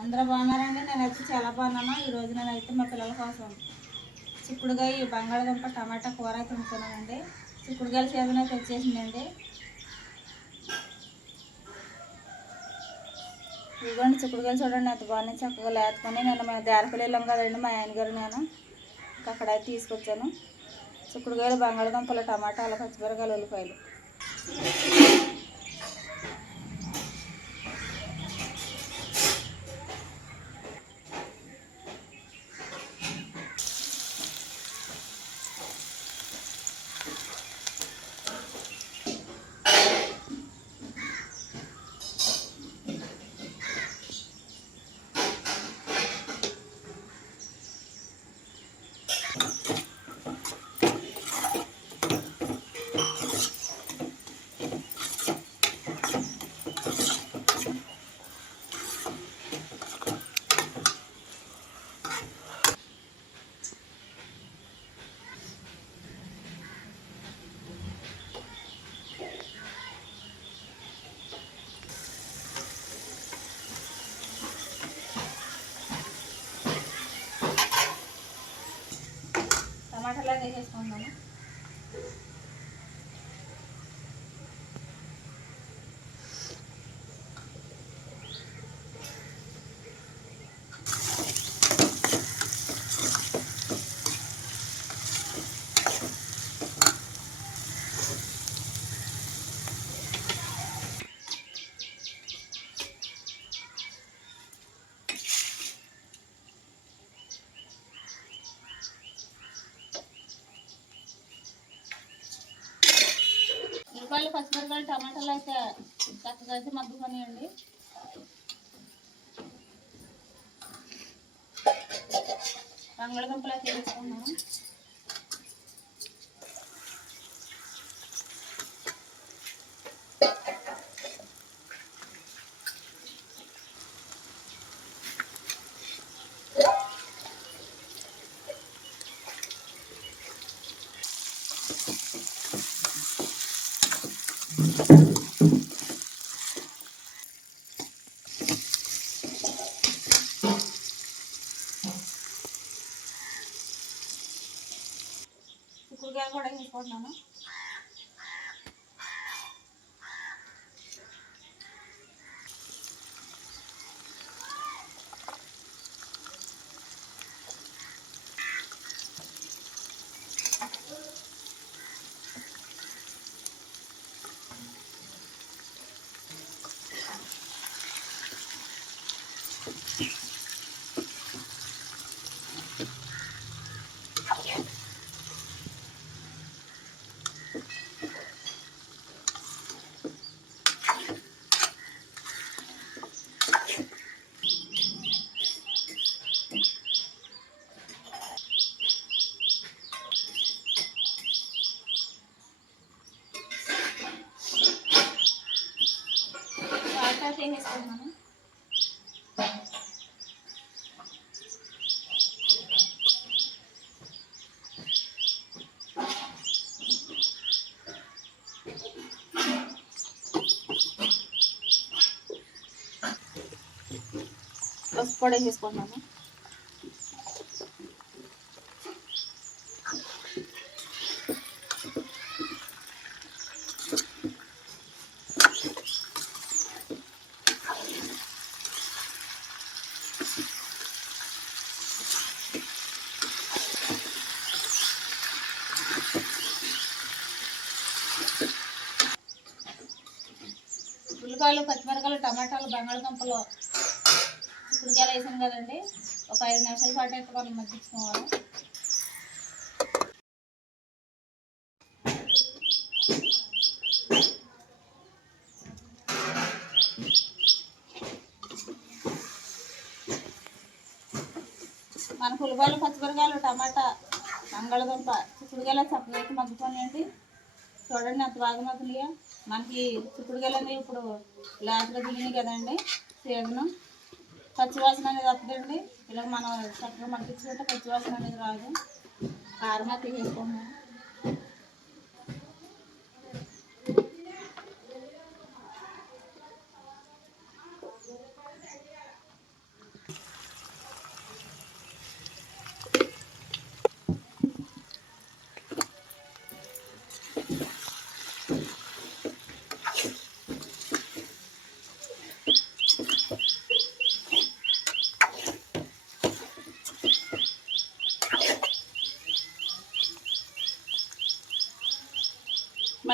అందరూ బాగున్నారండి. నేను వచ్చి చాలా బాగున్నాను. ఈరోజు నేనైతే మా పిల్లల కోసం చిక్కుడుకాయ బంగాళదుంప టమాటా కూర అయితే వండుతున్నానండి. చిక్కుడుకాయల సీజన్ అయితే వచ్చేసిందండి ఇదిగోండి చిక్కుడుకాయలు చూడండి. ఎంత బాగున్నాయి. చక్కగా లేచుకొని నేను మేము దేరపల్లి వెళ్ళాం కదండి మా ఆయనగారు నేను. అక్కడ అయితే తీసుకొచ్చాను. చిక్కుడుకాయలు బంగాళదుంపలు టమాటాలు పచ్చిమిరకాయలు ఉల్లిపాయలు. టమాటాలు వేసేసుకుందాము వేసేసుకుంటాను ఉల్లిపాయలు పచ్చిమిరకాయలు టమాటాలు అయితే చక్కగా అయితే మగ్గుకొనియండి బంగాళదుంపలు అయితే వేసుకున్నాం Thank you. Thank you. ఏం అయితే మనం పసుపు కూడా వేసుకుంటున్నాను ఉల్లిపాయలు పచ్చిమిరకాయలు టమాటాలు బంగాళదుంపలు. చిక్కుడుకాయలు వేసాం కదండి. ఒక ఐదు నిమిషాల పాటు అయితే మనం మగ్గించుకోవాలి. మనకు ఉల్లిపాయలు పచ్చిమిరకాయలు టమాటా బంగాళదుంప. చిక్కుడుకాయలు చక్కగా మగ్గుకోనండి చూడండి అంత బాగా మగ్గులియా మనకి చిక్కుడుకాయలు అనేవి ఇప్పుడు లాస్ట్లో దిగినాయి కదండి సీజను పచ్చివాసన అనేది వస్తుందండి. ఇలా మనం చక్కగా మగ్గించుకుంటే పచ్చివాసన అనేది రాదు. కారం అయితే వేసుకుంటున్నాం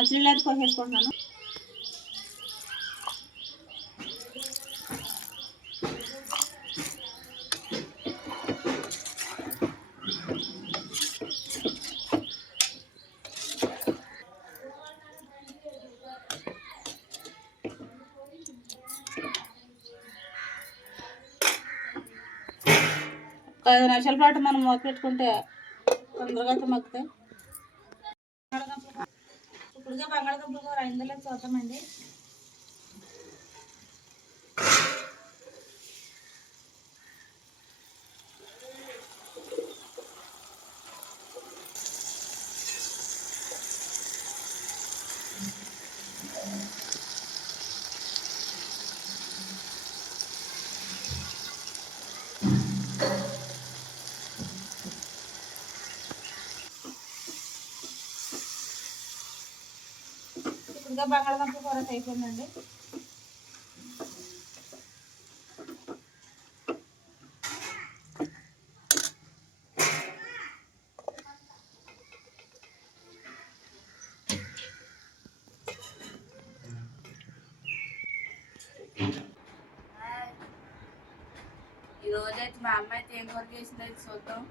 మంచినీళ్ళు అయితే పోసేసుకుంటున్నాను ఒక ఐదు నిమిషాల పాటు మనం మూత పెట్టుకుంటే తొందరగా అయితే మగ్గుతాయి ఇప్పుడుగా బంగాళదుంప కూర అయిందో లేదో చూద్దామండి ఇప్పుడుగా బంగాళదుంప కూర అయిపోయిందండి. ఈరోజైతే మా అమ్మ అయితే ఏం కూర చేసిందో చూద్దాం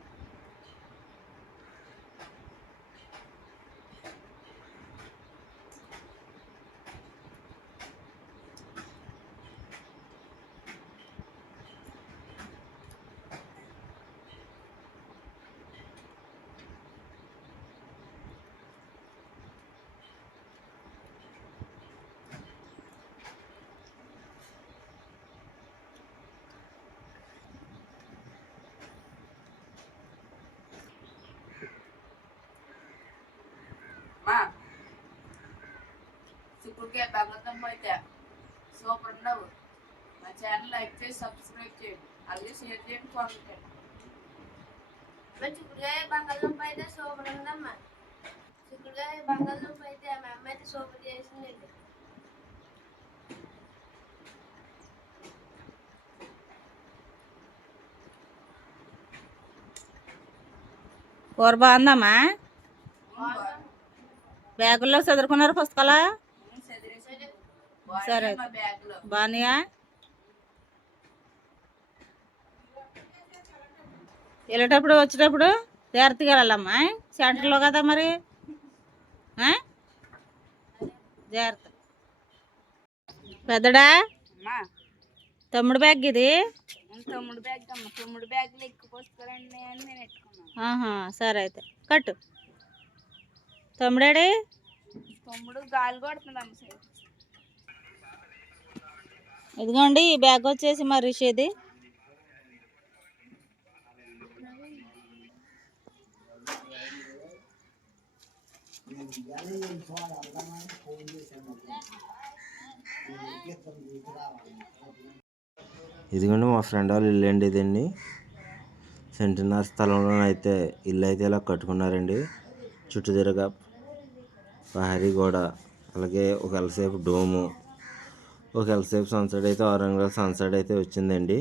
మా చిక్కుడుకాయ బంగాళదుంప అయితే సూపర్ ఉండవు. మా ఛానల్ లైక్ చేసి సబ్స్క్రైబ్ చేయండి. అలాగే షేర్ చేయండి కామెంట్ చేయండి. చిక్కుడుకాయ బంగాళదుంప అయితే సూపర్ ఉందమ్మా. చిక్కుడుకాయ బంగాళదుంప అయితే మా అమ్మ అయితే సూపర్ చేసిందండి. కూర బాగుందమ్మా? బ్యాగుల్లో చదువుకున్నారు పుస్తకాలు? సరే. బాగున్నాయా? వెళ్ళేటప్పుడు వచ్చేటప్పుడు జాగ్రత్తగా వెళ్ళాలమ్మా సెంటర్లో కదా మరి? జాగ్రత్త. పెద్దడా? తమ్ముడు బ్యాగ్ ఇది? తమ్ముడు బ్యాగ్ తమ్ముడు బ్యాగ్లో అని నేను ఎట్టుకున్నాను సరే అయితే. కట్టు. తమ్ముడాడి? తమ్ముడు గాలి కొడుతుంది అమ్మ ఇదిగోండి ఈ బ్యాగ్ వచ్చేసి మా రిషిది. ఇదిగోండి మా ఫ్రెండ్ వాళ్ళు ఇల్లు అండి ఇదండి. సెంటున్నర స్థలంలో అయితే ఇల్లు అయితే ఇలా కట్టుకున్నారండి. చుట్టూ తిరగ ప్రహరీ గోడ అలాగే ఒక ఎలసేపు డోము ఒక ఎలసేపు సన్సెట్ అయితే ఆరంగుల సన్సెట్ అయితే వచ్చిందండి.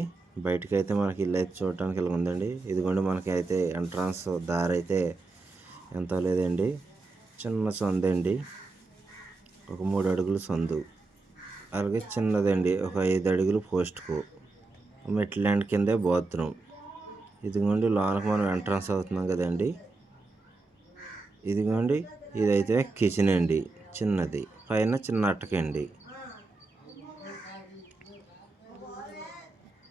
బయటకి అయితే మనకి ఇల్లు అయితే చూడటానికి ఇలా ఉందండి ఇదిగోండి మనకి అయితే ఎంట్రన్స్ దారి అయితే ఎంత లేదండి. చిన్న సందండి ఒక మూడు అడుగులు సందు. అలాగే చిన్నదండి. ఒక ఐదు అడుగులు పోస్ట్కు మెట్ల ల్యాండ్ కిందే బాత్రూమ్. ఇదిగోండి లోనకి మనం ఎంట్రన్స్ అవుతున్నాం కదండి. ఇదిగోండి ఇదైతే కిచెన్ అండి. చిన్నది. పైన చిన్న అట్టకండి.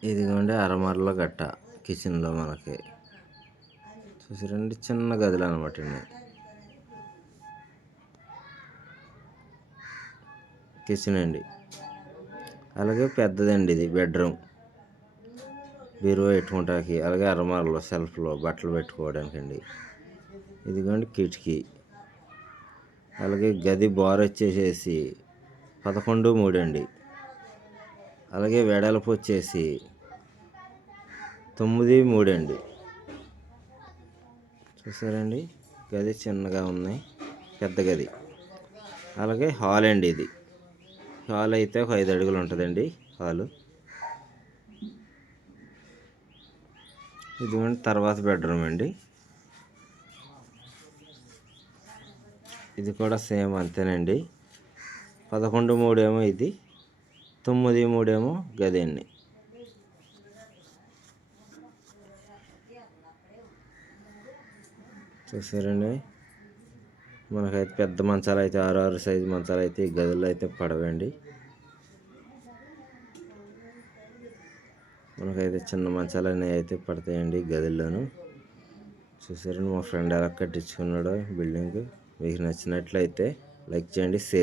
ఇదిగోండి అరమరలో గట్ట కిచెన్లో మనకి. చూసారండి చిన్న గదిలో అనమాట అండి కిచెన్ అండి. అలాగే పెద్దదండి ఇది బెడ్రూమ్ బీరువా పెట్టుకోవడానికి అలాగే అరమారలో సెల్ఫ్లో బట్టలు పెట్టుకోవడానికి అండి ఇదిగోండి కిటికీ. అలాగే గది బార్ వచ్చేసేసి పదకొండు మూడు అండి అలాగే వెడల్పు వచ్చేసి తొమ్మిది మూడు అండి. చూసారండి? గది చిన్నగా ఉన్నాయి పెద్ద గది. అలాగే హాల్ అండి ఇది. హాల్ అయితే ఒక ఐదు అడుగులు ఉంటుందండి హాలు. ఇదిగోండి తర్వాత బెడ్రూమ్ అండి. ఇది కూడా సేమ్ అంతేనండి. పదకొండు మూడేమో ఇది. తొమ్మిది మూడేమో గది అండి. చూసారండి. మనకైతే పెద్ద మంచాలు అయితే ఆరు ఆరు సైజు మంచాలు అయితే ఈ గదుల్లో అయితే పడవండి. మనకైతే చిన్న మంచాలు అనేవి అయితే పడతాయండి గదుల్లోను. చూసారండి మా ఫ్రెండ్ ఎలా కట్టించుకున్నాడో బిల్డింగ్. మీకు నచ్చినట్లయితే లైక్ చేయండి షేర్